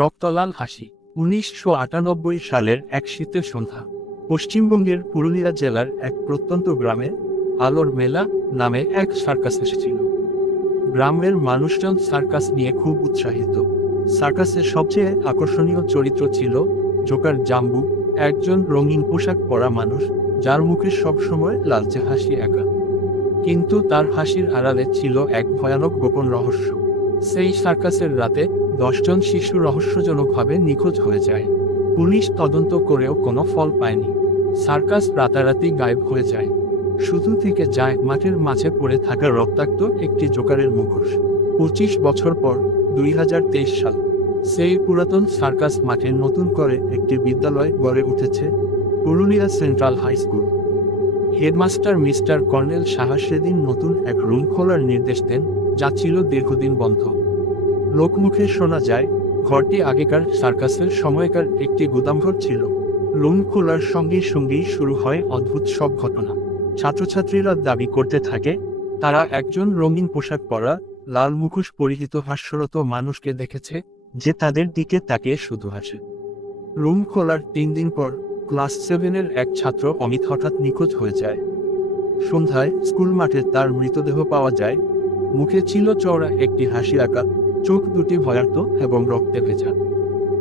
রক্তলাল হাসি। ১৯৯৮ সালের এক শীতের সন্ধ্যা পশ্চিমবঙ্গের পুরুলিয়া জেলার এক প্রত্যন্ত গ্রামে আলোর মেলা নামে এক সার্কাস এসেছিল। গ্রামের মানুষজন সার্কাস নিয়ে খুব উৎসাহিত। সার্কাসের সবচেয়ে আকর্ষণীয় চরিত্র ছিল জোকার জাম্বু, একজন রঙিন পোশাক পরা মানুষ যার মুখে সবসময় লালচে হাসি একা। কিন্তু তার হাসির আড়ালে ছিল এক ভয়ানক গোপন রহস্য। সেই সার্কাসের রাতে ১০ জন শিশু রহস্যজনকভাবে নিখোঁজ হয়ে যায়। পুলিশ তদন্ত করেও কোনো ফল পায়নি। সার্কাস রাতারাতি গায়েব হয়ে যায়। শুধু থেকে যায় মাঠের মাঝে পড়ে থাকা রক্তাক্ত একটি জোকারের মুখোশ। ২৫ বছর পর ২০২৩ সাল সেই পুরাতন সার্কাস মাঠে নতুন করে একটি বিদ্যালয় গড়ে উঠেছে, Purulia central high school. Headmaster mister colonel Saha সেদিন নতুন এক রুম খোলার নির্দেশ দেন, যা ছিল দীর্ঘদিন বন্ধ। লোকমুখে শোনা যায় ঘরটি আগেকার সার্কাসের সময়কার একটি গুদামঘর ছিল। রুম খোলার সঙ্গে সঙ্গেই শুরু হয় অদ্ভুত সব ঘটনা। ছাত্রছাত্রীরা দাবি করতে থাকে তারা একজন রঙিন পোশাক পরা, লাল মুখোশ পরিহিত হাস্যরত মানুষকে দেখেছে, যে তাদের দিকে তাকিয়ে শুধু হাসে। রুম খোলার ৩ দিন পর ক্লাস 7-এর এক ছাত্র অমিত হঠাৎ নিখোঁজ হয়ে যায়। সন্ধ্যায় স্কুল মাঠে তার মৃতদেহ পাওয়া যায়। মুখে ছিল চওড়া একটি হাসি আঁকা, চোখ দুটি ভয়ার্ত এবং রক্তে ভেজা।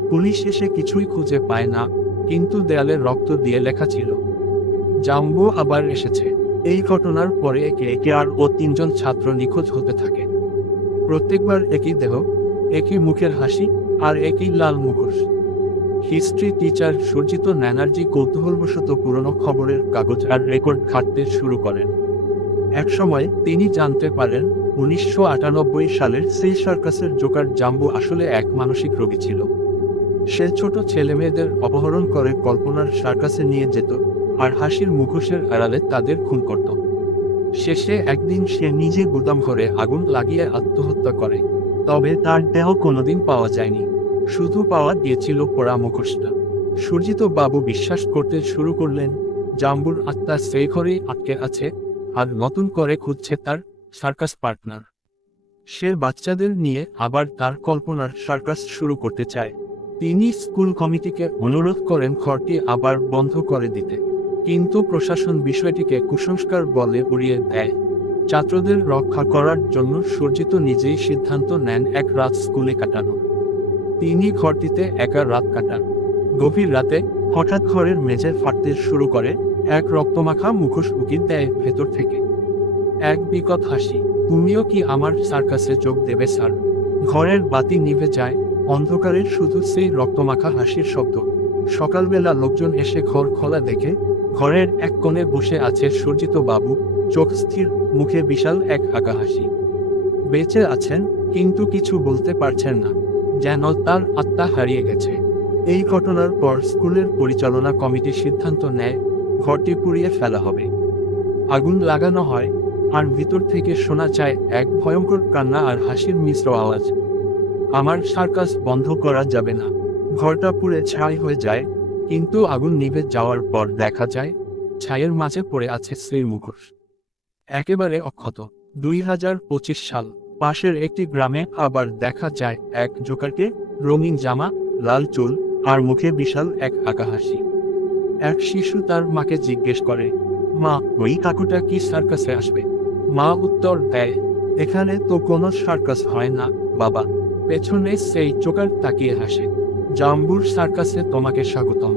পুলিশ এসে কিছুই খুঁজে পায় না, কিন্তু দেয়ালে রক্ত দিয়ে লেখা ছিল, জাম্বু আবার এসেছে। এই ঘটনার পরে একে একে আরও ৩ জন ছাত্র নিখোঁজ হতে থাকে। প্রত্যেকবার একই দেহ, একই মুখের হাসি, আর একই লাল মুখোশ। হিস্ট্রি টিচার সুরজিত ব্যানার্জি কৌতূহলবশত পুরনো খবরের কাগজ আর রেকর্ড ঘাঁটতে শুরু করেন। একসময় তিনি জানতে পারেন ১৯৯৮ সালের সেই সার্কাসের জোকার জাম্বু আসলে এক মানসিক রোগী ছিল। সে ছোট ছেলেমেয়েদের অপহরণ করে কল্পনার সার্কাসে নিয়ে যেত, আর হাসির মুখোশের আড়ালে তাদের খুন করত। শেষে একদিন সে নিজে গুদামঘরে আগুন লাগিয়ে আত্মহত্যা করে। তবে তার দেহ কোনোদিন পাওয়া যায়নি, শুধু পাওয়া গিয়েছিল পোড়া মুখোশটা। সুরজিত বাবু বিশ্বাস করতে শুরু করলেন জাম্বুর আত্মা সেই ঘরেই আটকে আছে, আর নতুন করে খুঁজছে তার সার্কাস পার্টনার। সে বাচ্চাদের নিয়ে আবার তার কল্পনার সার্কাস শুরু করতে চায়। তিনি স্কুল কমিটিকে অনুরোধ করেন ঘরটি আবার বন্ধ করে দিতে, কিন্তু প্রশাসন বিষয়টিকে কুসংস্কার বলে উড়িয়ে দেয়। ছাত্রদের রক্ষা করার জন্য সুরজিত নিজেই সিদ্ধান্ত নেন এক রাত স্কুলে কাটানোর। তিনি ঘরটিতে একা রাত কাটান। গভীর রাতে হঠাৎ ঘরের মেঝে ফাটতে শুরু করে, এক রক্তমাখা মুখোশ উকি দেয় ভেতর থেকে। এক বিকট হাসি, তুমিও কি আমার সার্কাসে যোগ দেবে স্যার? ঘরের বাতি নিভে যায়, অন্ধকারে শুধু সেই রক্তমাখা হাসির শব্দ। সকালবেলা লোকজন এসে ঘর খোলা দেখে ঘরের এক কোণে বসে আছে সুরজিত বাবু, চোখ স্থির, মুখে বিশাল এক আঁকা হাসি। বেঁচে আছেন, কিন্তু কিছু বলতে পারছেন না, যেন তার আত্মা হারিয়ে গেছে। এই ঘটনার পর স্কুলের পরিচালনা কমিটি সিদ্ধান্ত নেয় ঘরটি পুড়িয়ে ফেলা হবে। আগুন লাগানো হয়, আর ভিতর থেকে শোনা যায় এক ভয়ঙ্কর কান্না আর হাসির মিশ্র আওয়াজ। আমার সার্কাস বন্ধ করা যাবে না। ঘরটা পুড়ে ছাই হয়ে যায়, কিন্তু আগুন নিভে যাওয়ার পর দেখা যায় ছাইয়ের মাঝে পড়ে আছে সেই মুখোশ, একেবারে অক্ষত। ২০২৫ সাল পাশের একটি গ্রামে আবার দেখা যায় এক জোকারকে, রঙিন জামা, লাল চুল, আর মুখে বিশাল এক আঁকা হাসি। এক শিশু তার মাকে জিজ্ঞেস করে, মা, ওই কাকুটা কি সার্কাসে আসবে? মা উত্তর দেয়, এখানে তো কোনো সার্কাস হয় না বাবা। পেছনে সেই জোকার তাকিয়ে হাসে, জাম্বুর সার্কাসে তোমাকে স্বাগতম।